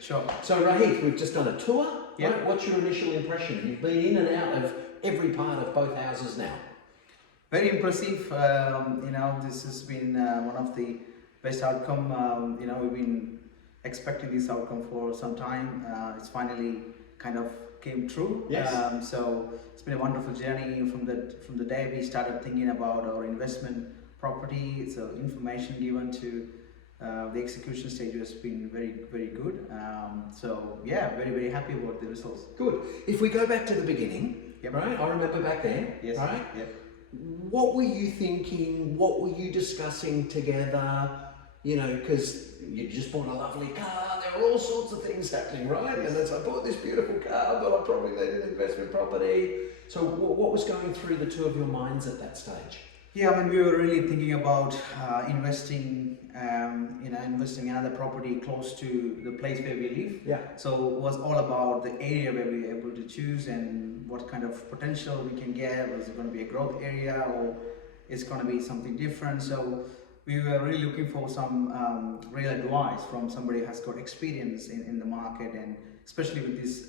Sure. So Rohith, we've just done a tour. Yeah. Right? What's your initial impression? You've been in and out of every part of both houses now. Very impressive. This has been one of the best outcome. We've been expecting this outcome for some time. It's finally kind of came true. Yes. So it's been a wonderful journey from the day we started thinking about our investment property. So information given to the execution stage has been very, very good. So yeah, very, very happy about the results. Good. If we go back to the beginning, Yep. right? I remember back then. Yes. Right. Yep. What were you thinking? What were you discussing together? Because you just bought a lovely car. There were all sorts of things happening, right? Yes. And it's I bought this beautiful car, but I probably need an investment property. So what was going through the two of your minds at that stage? Yeah, I mean, we were really thinking about investing in another property close to the place where we live. Yeah. So it was all about the area where we were able to choose and what kind of potential we can get. Was it going to be a growth area or it's going to be something different? So we were really looking for some real advice from somebody who has got experience in the market, and especially with this,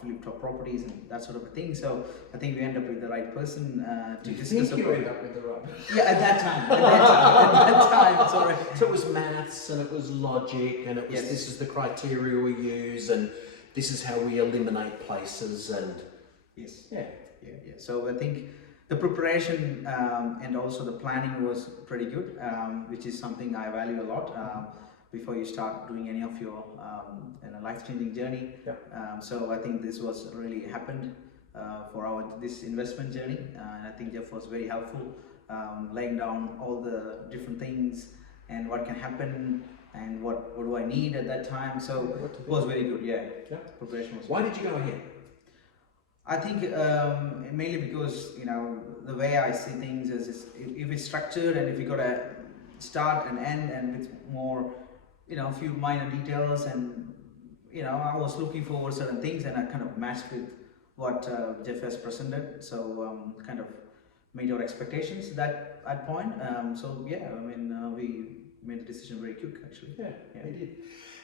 flip top properties and that sort of a thing. So I think we end up with the right person to discuss about. You end up with the right. Yeah, at that time, sorry. So it was maths and it was logic and it was Yes. This is the criteria we use and this is how we eliminate places and Yes. yeah. So I think the preparation and also the planning was pretty good, which is something I value a lot before you start doing any of your life-changing journey. Yeah. So I think this was really happened for this investment journey, and I think Jeff was very helpful, laying down all the different things and what can happen and what do I need at that time. So it was very good. Yeah. Preparation was. Why did you go ahead? I think mainly because the way I see things is if it's structured and if you got a start and end and with more a few minor details and I was looking for certain things and I kind of matched with what Jeff has presented, so kind of made our expectations at point. So yeah, I mean we made the decision very quick actually. Yeah, we did.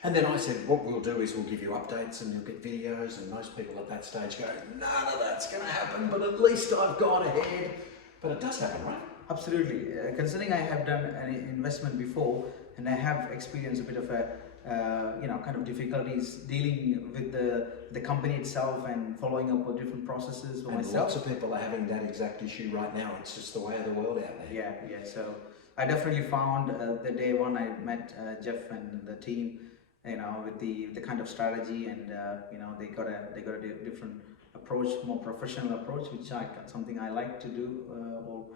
And then I said, what we'll do is we'll give you updates and you'll get videos, and most people at that stage go, none of that's going to happen, but at least I've gone ahead. But it does happen, right? Absolutely. Considering I have done an investment before and I have experienced a bit of a kind of difficulties dealing with the company itself and following up on different processes for myself. Lots of people are having that exact issue right now. It's just the way of the world out there. Yeah. So I definitely found the day one I met Jeff and the team, with the kind of strategy and they got a different approach, more professional approach, which something I like to do or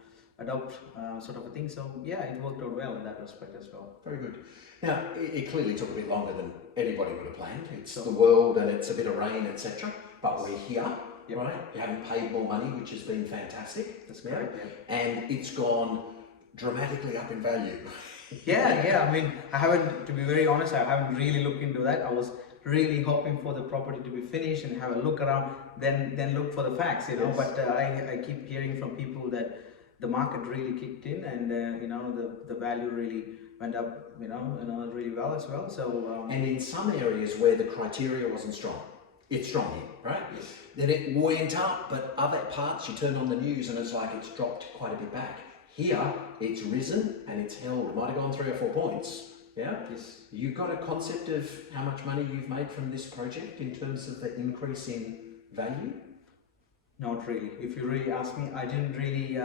adopt sort of a thing. So yeah, it worked out well in that respect as well. Very good. Now it clearly took a bit longer than anybody would have planned. It's the world and it's a bit of rain, etc. But we're here, right? You haven't paid more money, which has been fantastic. That's correct. Yeah. And it's gone dramatically up in value. Yeah. I mean, to be very honest, I haven't really looked into that. I was really hoping for the property to be finished and have a look around, then look for the facts, Yes. But I keep hearing from people that the market really kicked in and the value really went up, really well as well. So and in some areas where the criteria wasn't strong, it's strong here, right? Yes. Then it went up, but other parts you turn on the news and it's like it's dropped quite a bit back. Here, it's risen and it's held. It might have gone 3 or 4 points. Yeah? Yes. You've got a concept of how much money you've made from this project in terms of the increase in value? Not really. If you really ask me, I didn't really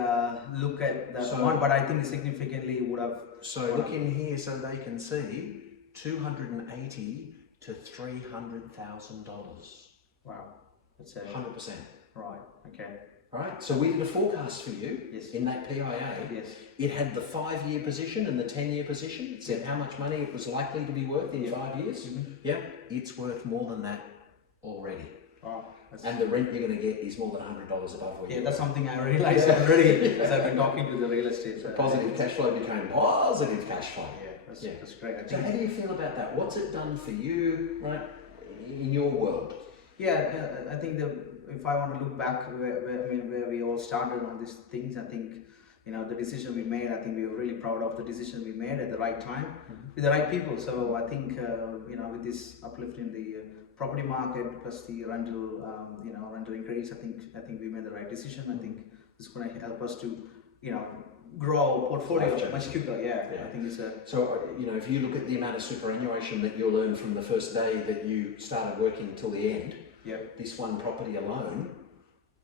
look at that one, but I think significantly would have. So look in here so they can see $280,000 to $300,000. Wow, that's a 100%. right. Okay. Right, so we did a forecast for you. Yes. In that PIA. Yes. It had the 5-year position and the 10-year position. It said how much money it was likely to be worth in 5 years. Mm-hmm. Yeah, it's worth more than that already. Wow. And the rent you're going to get is more than $100 above where Yeah, that's something I realized already as I've been talking to the real estate. Positive cash flow became positive cash flow. Yeah, that's great. I So think, how do you feel about that? What's it done for you, right, in your world? I think if I want to look back where we all started on these things, I think the decision we made, I think we were really proud of the decision we made at the right time with the right people. So I think with this uplift in the property market plus the rental rental increase, I think we made the right decision. I think it's going to help us to grow our portfolio much quicker. I think it's a. So if you look at the amount of superannuation that you'll earn from the first day that you started working till the end, this one property alone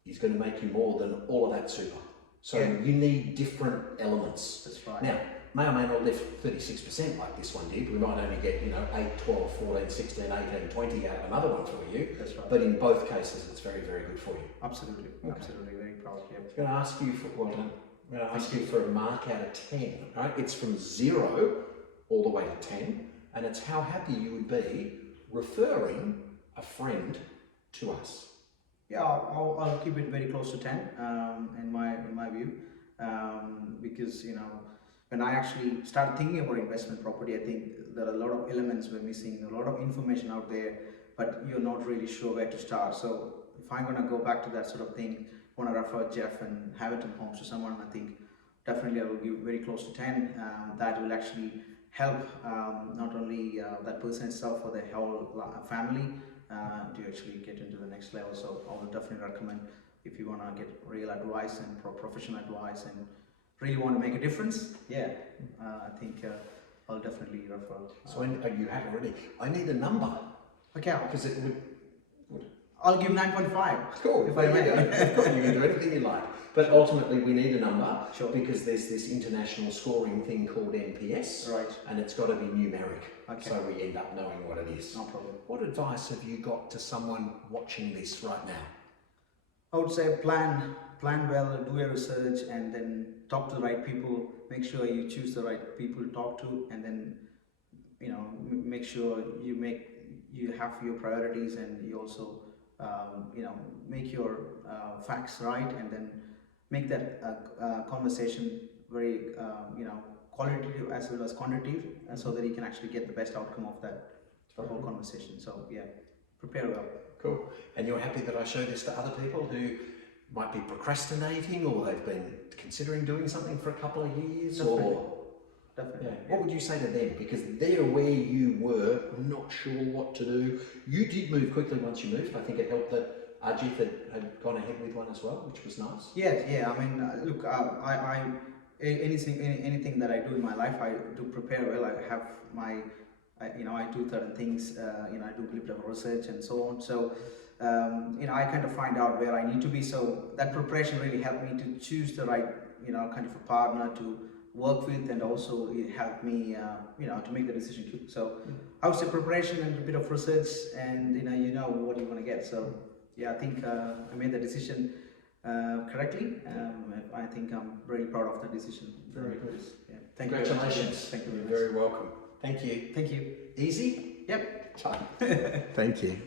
is going to make you more than all of that super. So you need different elements. That's right. Now, may or may not lift 36% like this one did. We might only get 8, 12, 14, 16, 18, 20 out of another one for you. That's right. But in both cases, it's very, very good for you. Absolutely, absolutely, very proud. I'm going to ask you for I'm going to ask you for a mark out of 10. Right? It's from 0 all the way to 10, and it's how happy you would be referring a friend to us. Yeah, I'll keep it very close to 10 in my view, because when I actually started thinking about investment property, I think there are a lot of elements we're missing, a lot of information out there, but you're not really sure where to start. So if I'm going to go back to that sort of thing, want to refer Jeff and Haverton Homes to someone, I think definitely I will give very close to 10. That will actually help not only that person itself, for the whole family, to actually get into the next level. So I would definitely recommend, if you want to get real advice and professional advice and really want to make a difference, I think I'll definitely refer. So you have already. I need a number. Okay. Because it would. I'll give 9.5. Cool. If I may. Of course, you can do anything you like. But ultimately, we need a number, sure, because there's this international scoring thing called NPS, right, and it's got to be numeric. Okay. So we end up knowing what it is. No problem. What advice have you got to someone watching this right now? I would say plan well, do your research, and then talk to the right people. Make sure you choose the right people to talk to, and then make sure you have your priorities, and you also make your facts right, and then make that conversation very qualitative as well as quantitative, and so that you can actually get the best outcome of that whole conversation. So prepare well. Cool. And you're happy that I show this to other people who might be procrastinating, or they've been considering doing something for a couple of years? Definitely. What would you say to them? Because they're where you were, not sure what to do. You did move quickly once you moved. I think it helped that Ajith had gone ahead with one as well, which was nice. Yeah. I mean, look, anything that I do in my life, I do prepare well. I have I do certain things. I do a little bit of research and so on. So, I kind of find out where I need to be. So that preparation really helped me to choose the right, kind of a partner to work with, and also it helped me, to make the decision too. So I would say preparation and a bit of research, and what you want to get. So I think I made the decision correctly. I think I'm really proud of the decision. Very good. Yeah. Congratulations. Thank you. You're very welcome. Thank you. Thank you. Easy? Yep. Thank you.